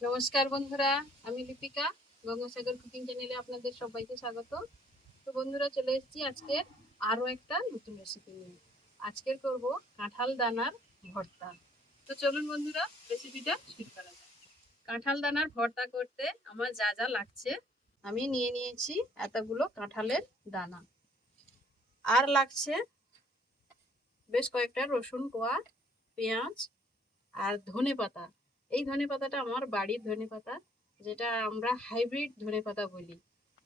নমস্কার বন্ধুরা, আমি লিপিকা গঙ্গাসাগর কুকিং চ্যানেলে আপনাদের সবাইকে স্বাগত। তো বন্ধুরা, চলে এসেছি আজকে আরও একটা নতুন রেসিপি নিয়ে। আজকের করব কাঁঠাল দানার ভর্তা। তো চলুন বন্ধুরা রেসিপিটা শুরু করা যাক। কাঁঠাল দানার ভর্তা করতে আমার যা যা লাগছে, আমি নিয়ে নিয়েছি এতগুলো কাঁঠালের দানা। আর লাগছে বেশ কয়েকটা রসুন কোয়া, পেঁয়াজ আর ধনে পাতা এই ধনে পাতাটা আমার বাড়ির ধনে পাতা, যেটা আমরা হাইব্রিড ধনে পাতা বলি।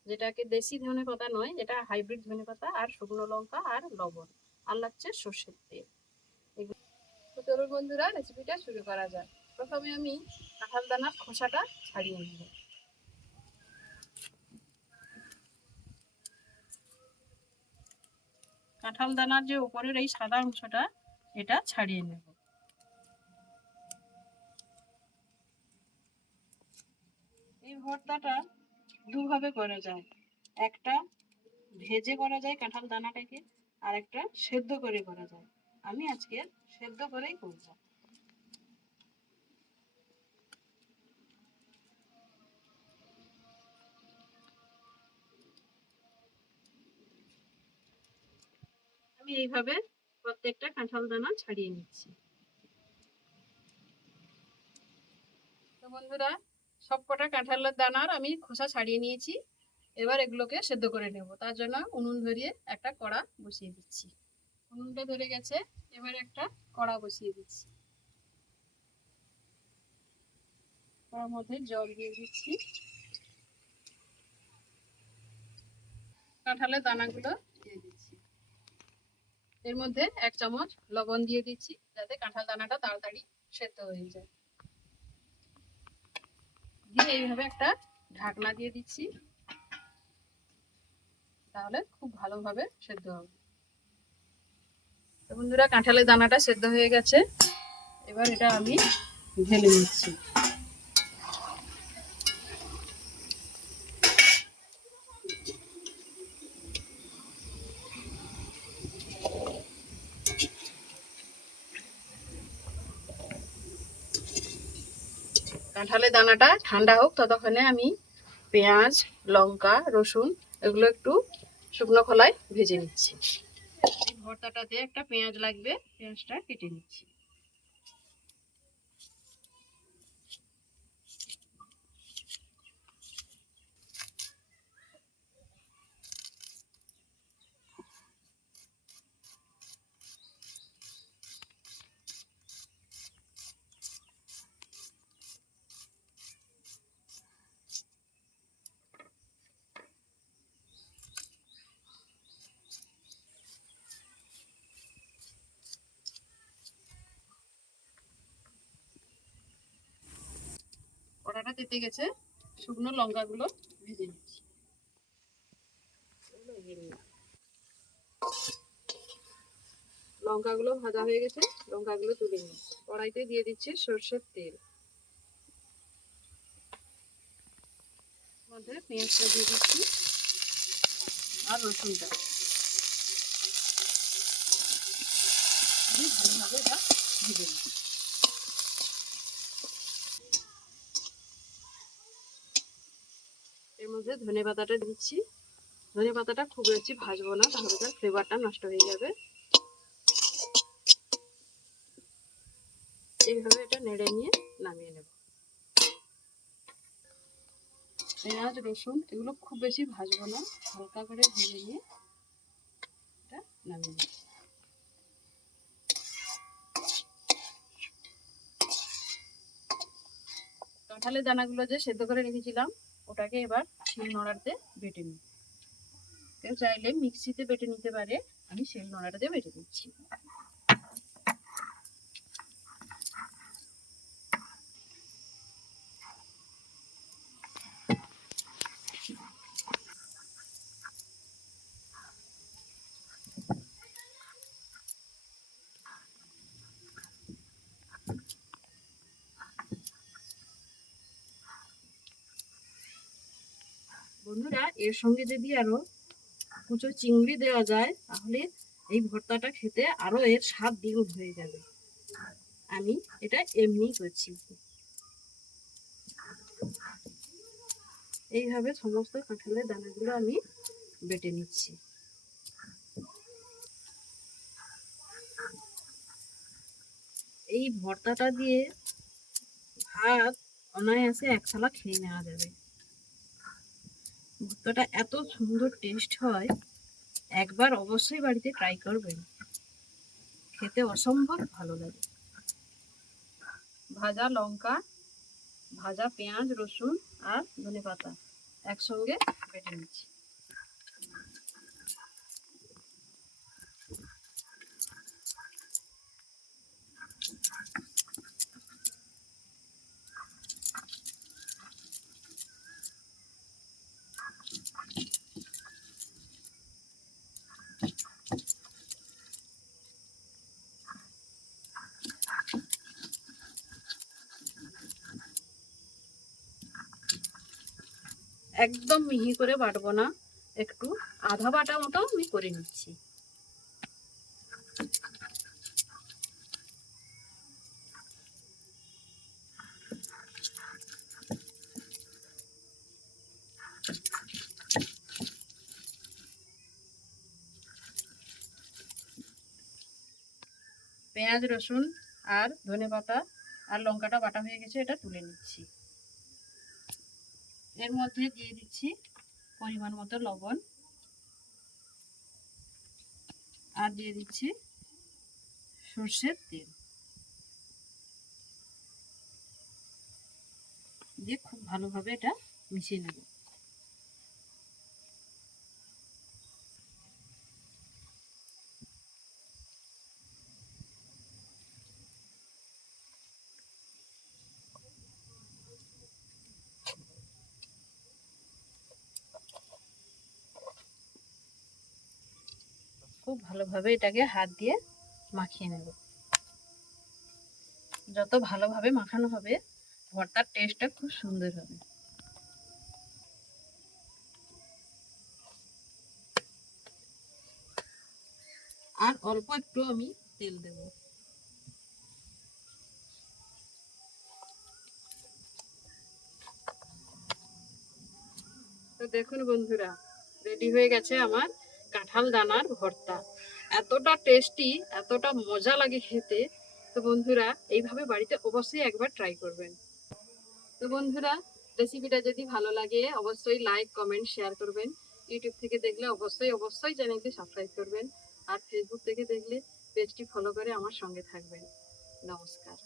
যেটাকে দেশি ধনে পাতা নয় এটা হাইব্রিড ধনে পাতা আর শুকনো লঙ্কা আর লবণ। আর লাগছে সর্ষের তেল। তো বন্ধুরা রেসিপিটা শুরু করা যাক। প্রথমে আমি কাঁঠাল দানার খোসাটা ছাড়িয়ে নেব। কাঁঠাল দানার যে উপরের এই সাদা অংশটা, এটা ছাড়িয়ে নেব। এই ভর্তাটা দুভাবে করা যায়। একটা ভেজে করা যায় কাঁঠাল দানাটাকে, আর একটা সেদ্ধ করে করা যায়। আমি আজকে সেদ্ধ করেই করব। আমি এইভাবে প্রত্যেকটা কাঁঠাল দানা ছাড়িয়ে নিচ্ছি। তো বন্ধুরা সব কটা কাঁঠালের দানার আমি খোসা ছাড়িয়ে নিয়েছি। এবার এগুলোকে সেদ্ধ করে নেব। তার জন্য উনুন ধরিয়ে একটা কড়া বসিয়ে দিচ্ছি। উনুনটা ধরে গেছে, এবার একটা কড়া বসিয়ে দিচ্ছি। কড়ার মধ্যে জল দিয়ে দিচ্ছি। কাঁঠালের দানাগুলো দিয়ে দিচ্ছি। এর মধ্যে এক চামচ লবণ দিয়ে দিচ্ছি, যাতে কাঁঠাল দানাটা তাড়াতাড়ি সেদ্ধ হয়ে যায়। এইভাবে একটা ঢাকনা দিয়ে দিচ্ছি। তাহলে খুব ভালোভাবে সেদ্ধ হবে। বন্ধুরা, কাঁঠালের দানাটা সেদ্ধ হয়ে গেছে। এবার এটা আমি ঢেলে নিচ্ছি। কাঁঠালের দানাটা ঠান্ডা হোক, ততক্ষণে আমি পেঁয়াজ, লঙ্কা, রসুন এগুলো একটু শুকনো খোলায় ভেজে নিচ্ছি। ভর্তাটাতে একটা পেঁয়াজ লাগবে, পেঁয়াজটা কেটে নিচ্ছি। তেতে গেছে, শুকনো লঙ্কাগুলো ভেজে নিচ্ছি। লঙ্কাগুলো ভাজা হয়ে গেছে, লঙ্কাগুলো তুলে নিই। কড়াইতে দিয়ে দিচ্ছি সর্ষের তেল। মধ্যে পেঁয়াজটা দিয়ে দিচ্ছি আর রসুনটা। ভালোভাবে এটা ভেজে নিচ্ছি। এর মধ্যে ধনে পাতাটা দিচ্ছি। ধনে পাতাটা খুব বেশি ভাজবো না, তাহলে তার ফ্লেভারটা নষ্ট হয়ে যাবে। এইভাবে এটা নেড়ে নিয়ে নামিয়ে নেব। পেঁয়াজ, রসুন, এগুলো খুব বেশি ভাজবো না, হালকা করে ভেজে নিয়ে এটা নামিয়ে নেব। কাঁঠালের দানাগুলো যে সেদ্ধ করে রেখেছিলাম ওটাকে এবার শিল নোড়াতে বেটে নিই। কেউ চাইলে মিক্সিতে বেটে নিতে পারে। আমি শিল নোড়াটাতে বেটে দিচ্ছি বন্ধুরা, এর সঙ্গে যদি আরও কুচো চিংড়ি দেওয়া যায়, তাহলে এই ভর্তাটা খেতে আরও এর স্বাদ দ্বিগুণ হয়ে যাবে। আমি এটা এমনি করছি। এইভাবে সমস্ত কাঁঠালের দানাগুলো আমি বেটে নিচ্ছি। এই ভর্তাটা দিয়ে ভাত অনায়াসে এক থালা খেয়ে নেওয়া যাবে। ভর্তাটা এত সুন্দর টেস্ট হয়, একবার অবশ্যই বাড়িতে ট্রাই করবেন। খেতে অসম্ভব ভালো লাগে। ভাজা লঙ্কা, ভাজা পেঁয়াজ, রসুন আর ধনে পাতা একসঙ্গে বেটে নিচ্ছি। একদম মিহি করে বাটবো না। একটু আধা বাটা মতো আমি করে নিচ্ছি। পেঁয়াজ রসুন আর ধনে পাতা আর লঙ্কাটা বাটা হয়ে গেছে, এটা তুলে নিচ্ছি। এর মধ্যে দিয়ে দিচ্ছি পরিমাণ মতো লবণ। আর দিয়ে দিচ্ছি সর্ষের তেল। দিয়ে খুব ভালোভাবে এটা মিশিয়ে নেব। খুব ভালোভাবে এটাকে হাত দিয়ে মাখিয়ে নেব। যত ভালোভাবে মাখানো হবে, ভর্তার টেস্টটা খুব সুন্দর হবে। আর অল্প একটু আমি তেল দেব। দেখুন বন্ধুরা রেডি হয়ে গেছে আমার কাঁঠাল দানার ভর্তা। এতটা টেস্টি এতটা মজা লাগে খেতে। তো বন্ধুরা, এইভাবে বাড়িতে অবশ্যই একবার ট্রাই করবেন। তো বন্ধুরা রেসিপিটা যদি ভালো লাগে, অবশ্যই লাইক কমেন্ট শেয়ার করবেন। ইউটিউব থেকে দেখলে অবশ্যই অবশ্যই চ্যানেলটি সাবস্ক্রাইব করবেন। আর ফেসবুক থেকে দেখলে পেজটি ফলো করে আমার সঙ্গে থাকবেন। নমস্কার।